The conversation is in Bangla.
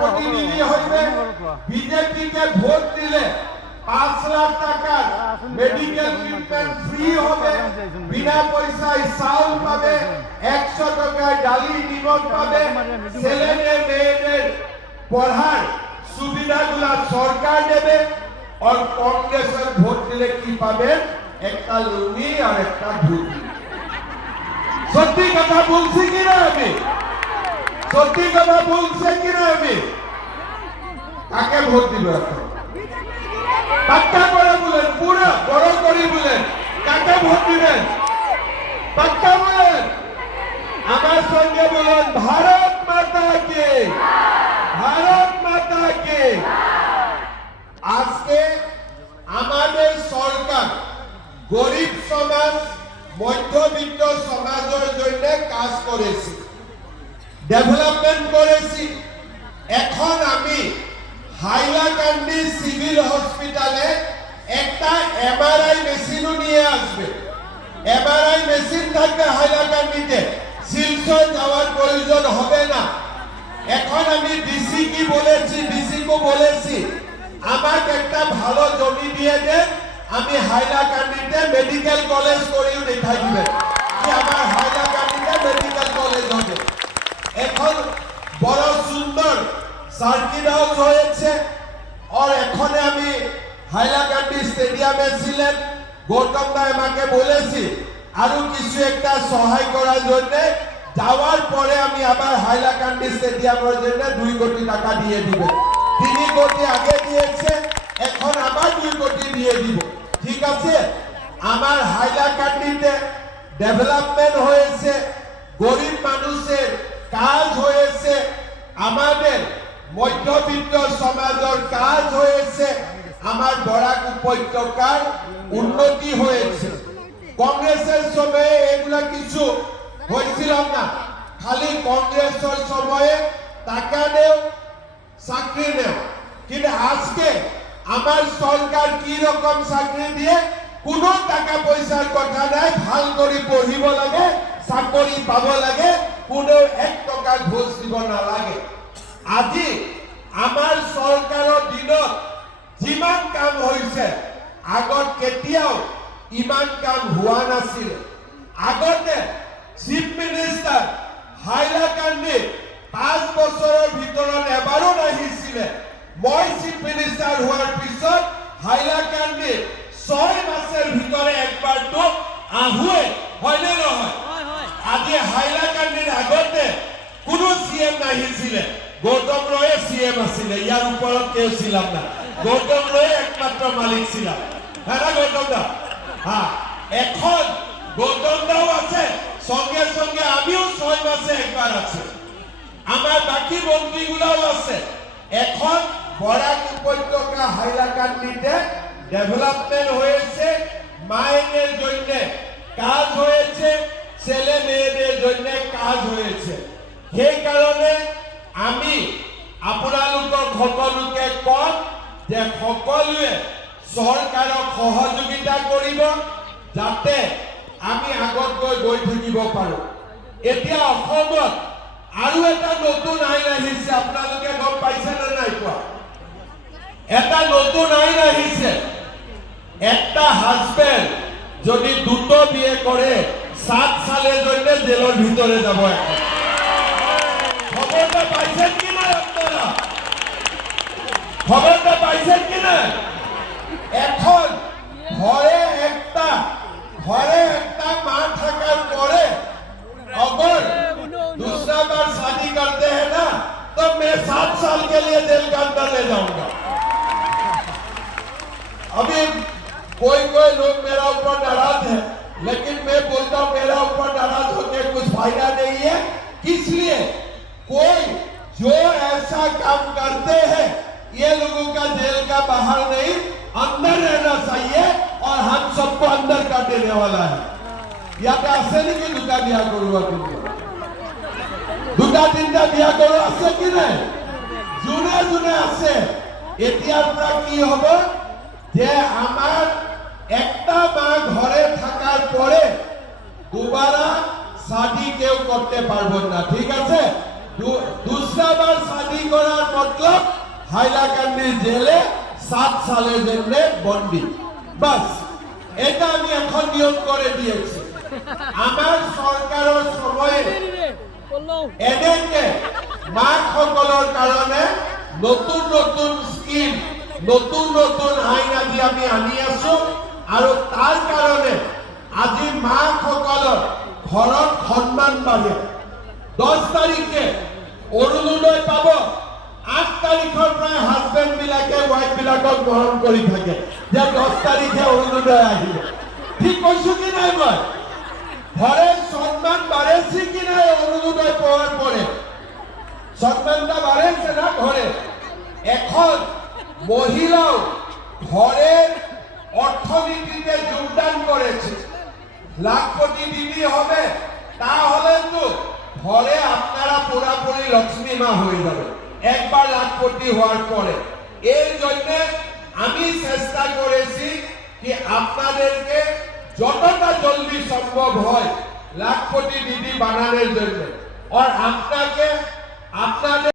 কোটি নিলি হইবে বিজেপি কে ভোট দিলে 5 লাখ টাকার মেডিকেল ট্রিটমেন্ট ফ্রি হবে, বিনা পয়সায় চাউল পাবে, 100 টাকায় ডালি নিমক পাবে, ছেলে মেয়েদের পড়ার সুবিধাগুলা সরকার দেবে। আর কংগ্রেসের ভোট দিলে কি পাবেন? একটা লুঙ্গি আর একটা ধুতি। সত্যি কথা বলছি কিনা আমি? সত্যি কথা বলছে কিনা আমি? কাকে ভোট দিব এখন? পাক্কা করে বলেন, পুরো বড় করে বলেন, কাকে ভোট দিবেন? পাক্কা বলেন, আমার সঙ্গে বলেন, ভারত মাতা কে, ভারত মাতা কে। আজকে আমাদের সরকার গরিব সমাজ, মধ্যবিত্ত সমাজের জন্য কাজ করেছে, ডেভেলপমেন্ট করেছি। এখন আমি হাইলাকান্দি সিভিল হসপিটালে একটা এমআরআই মেশিনও নিয়ে আসবে। এমআরআই মেশিন থাকবে হাইলাকান্দিতে, শিলচর যাওয়ার প্রয়োজন হবে না। এখন আমি ডিসি কি বলেছি, ডিসি কো বলেছি আমাকে একটা ভালো জমি দিয়ে দেন, আমি হাইলাকান্দিতে মেডিকেল কলেজ করিও দেখাই দিবেন যে আমার হাইলাকান্দিতে মেডিকেল কলেজ হবে। এখন বড় সুন্দর সার্কিট হাউস হয়েছে। আর এখন আমি হাইলাকান্দি স্টেডিয়ামে ছিলেন, গৌতম দা আমাকে বলেছি আরো কিছু একটা সহায় করার জন্য। যাওয়ার পরে আমি আবার হাইলাকান্দি স্টেডিয়ামের জন্য 2 কোটি টাকা দিয়ে দিবেন। 3 কোটি আগে দিয়েছে, এখন আবার 2 কোটি দিয়ে দিব। ঠিক আছে, আমার হাইলাকান্দিতে ডেভেলপমেন্ট হয়েছে, গরিব মানুষের কাজ হয়েছে, আমাদের মধ্যবিত্ত সমাজের কাজ হয়েছে, আমার বরাক উপত্যকার উন্নতি হয়েছে। কংগ্রেসের সময়ে এগুলা কিছু হয়েছিল না, খালি কংগ্রেসের সময়ে টাকা দেও, চাকরি দেও। কিন্তু আজকে আমার সরকার কি রকম চাকরি দিয়ে, কোনো টাকা পয়সার কথা নাই, ভাল করে পঢ়িব লাগে, চাকরি পাব লাগে, কোনো 1 টকা ঘুষ দিব নালাগে। আজি আমার সরকারের দিনত যিমান কাম হয়েছে, আগত কেতিয়াও ইমান কাম হোৱা নাছিল। আগতে চিফ মিনিষ্টার হাইলাকান্দি 5 বছরের ভিতৰত এবারও নাহিছিলে। মই চিফ মিনিষ্টার হওয়ার পিছত হাইলাকান্দি 6 মাসের ভিতরে একবারটো আহুয়ে, হয়নে নহয়? আজি হাইলাকান্দির আগতে কোনো সিএম নাহিছিলে, গৌতম রয়ে সিএম আছিলে, ইয়ার উপরত কেউ ছিলাম না, গৌতম রয়ে একমাত্র মালিক ছিলাম। হ্যাঁ না গৌতম দা? হ্যাঁ, এখন গৌতম দাও আছে, সঙ্গে সঙ্গে আমিও 6 মাসে একবার আছে, আমার বাকি মন্ত্রীগুলাও আছে। এখন বরাক উপত্যকা হাইলাকান্দিতে ডেভেলপমেন্ট হয়েছে, মায়েদের জন্য কাজ হয়েছে, ছেলে মেয়েদের জন্য কাজ হয়েছে। সেই কারণে আমি আপোনালোকক সকলোকে কম যে সকলোৱে সরকারক সহযোগিতা করিব, যাতে আমি আগত গৈ থাকিব পাৰো। এতিয়া অসমত আৰু এটা নতুন আইন আহিছে, আপোনালোকে গম পাইছে না নাই কোৱা? এটা নতুন আইন আহিছে, একটা হাজবেন্ড যদি 2টো বিয়ে করে 7 সালের জন্য জেলের ভিতরে যাব। খবরটা পাইছেন কিনা আপনারা? খবরটা পাইছেন কিনা? এখন ঘরে একটা মা থাকার পরে अगर दूसरा बार शादी करते हैं ना, तो मैं 7 साल के लिए जेल के अंदर ले जाऊंगा। अभी कोई लोग मेरा ऊपर नाराज है, लेकिन मैं बोलता हूं मेरा ऊपर नाराज होकर कुछ फायदा नहीं है। इसलिए कोई जो ऐसा काम करते हैं, ये लोगों का जेल का बाहर नहीं, अंदर रहना चाहिए, और हम सबको अंदर कर देने वाला है। ইয়াতে আছে নেকি 2টা বিয়া কৰোৱা? কিন্তু 2টা 3টা বিয়া কৰোৱা আছে কি নাই? যোনে যোনে আছে, এতিয়াৰ পৰা কি হ'ব যে আমার একটা মা ঘরে থাকার পরে দুবারা শাদি কেউ করতে পারবেন না। ঠিক আছে, दूसरा बार शादी করার মতলব হাইলাকান্দি জেলে 7 সালের জন্য বন্দি বাস এটা আমি এখন নিয়োগ করে দিয়েছি আমার সরকারের সময়ে এনেকে মাসকলৰ কাৰণে নতুন নতুন স্কিম নতুন নতুন আইন আজি আমি আনি আছো আৰু তাৰ কাৰণে আজি মাসকলৰ ঘৰত সন্মান বাঢ়ে 10 তাৰিখে অৰুণোদয় পাব 8 তাৰিখৰ পৰা হাজবেণ্ড বিলাকে ওয়াইফ বিলাকক গ্ৰহণ কৰি থাকে যে 10 তাৰিখে অৰুণোদয় আহিব ঠিক কৈছো কি নাই মই ঘরে সম্মান বাড়েছে কি না অরুণোদয় পাওয়ার পরে সম্মানটা বাড়েছে না ঘরে এখন মহিলাও ঘরের অর্থনীতিতে যোগদান করেছে লাখপতি দিদি হবে তাহলে তো ঘরে আপনারা পুরোপুরি লক্ষ্মী মা হয়ে যাবে একবার লাখপতি হওয়ার পরে এর জন্য আমি চেষ্টা করেছি কি আপনাদেরকে যতটা জলদি সম্ভব হয় লাখপতি দিদি বানানোর জন্য আর আপনাকে আপনাদের